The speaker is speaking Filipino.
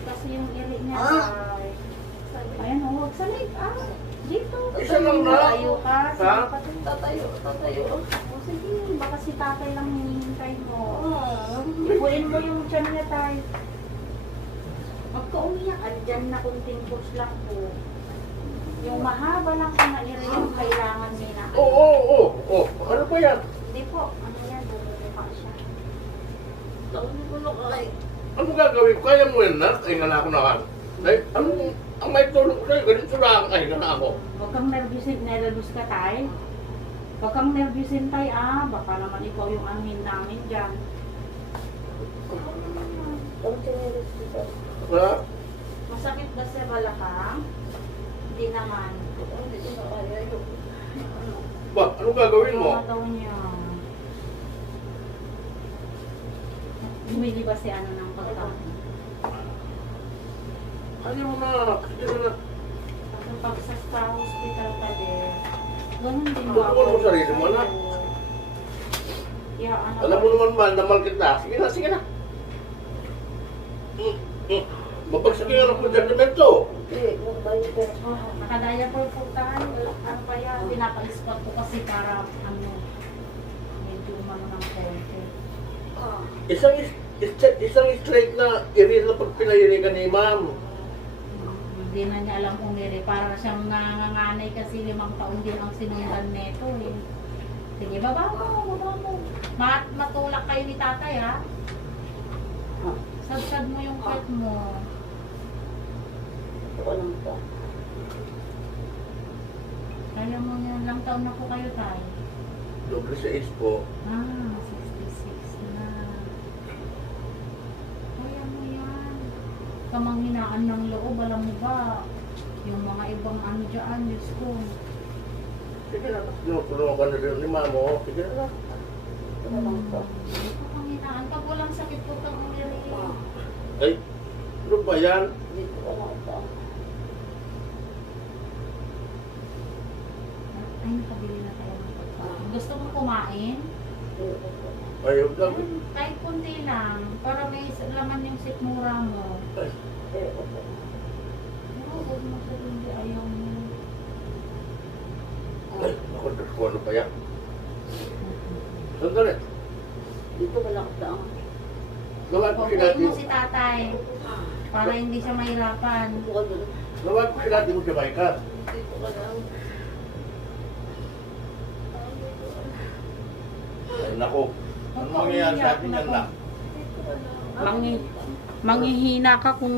Kasi yung iri niya Ah. ay... Ayan, huwag sa leg. Dito. Isa lang na. Tatayo ka. Ha? Tatayo. O sige, baka si tatay lang hinihintay mo. Ah. Ipuin mo yung tiyan niya tayo. Huwag ka umiyak. Andyan na kunting push lang po. Yung mahaba lang na iri yung kailangan nila. Oo. Ano ba yan? Hindi po. Ano yan? Bumubuka siya. Ano gagawin ko? Kaya mo yan na? Ay, nga na ako naman. Ay, ano? Ang may tulong ko sa'yo, ganito lang. Ay, nga na ako. Huwag kang nervous ka tayo. Huwag kang nervousin tayo baka naman ikaw yung angin namin dyan. Ha? Masakit ba sa balakang? Hindi naman. Ba, ano gagawin mo? Ano daw niya? Bumili ba si ano ng pagkain? Ano mo na? Sige na. Kasi pag sa hospital ka din, ganun din Tulungan mo sarili mo na. Yeah, ano Alam mo naman mahal na mahal kita. Sige na. Mabagsakin nga ng pagkakamento. Nakadaya po po tayo. Ano pa yan? Pinapa-spot ko kasi para medyo umano ng konti. Isang straight na irin na pag pinahirikan ni ma'am. Hindi na niya alam kung nire. Para siyang nanganganay kasi 5 taon din ang sinundan neto eh. Sige, baba mo. Matulak kayo ni tatay Sabsad mo yung pet mo. Kaya mo niya, ilang taon na po kayo tayo? Doble sa age po. 66 na. Kaya mo yan. Kamanghinaan ng loob, alam mo ba? Yung mga ibang ano dyan, Diyos ko. Sige na. Tulungan ka na rin ni ma'am mo. Sige na. Kamanghinaan. Pag walang sakit po kang umiri. Ay, ano ba yan? Ay, nakabili na tayo ng pagkain. Gusto mong kumain? Ayaw lang. Kahit kunti lang. Para may laman yung sikmura mo. Huwag mo sa hindi ayaw mo. Ay, ako ano pa yan? Sandali. Dito malakot lang. Nawag ko Huwag sinati mo si tatay. Para hindi siya mahirapan. Nawag ko sinati mo sa ka. Dito ka lang. Ay, naku. Ano mangyayari sa atin yan na? Manghihina ka kung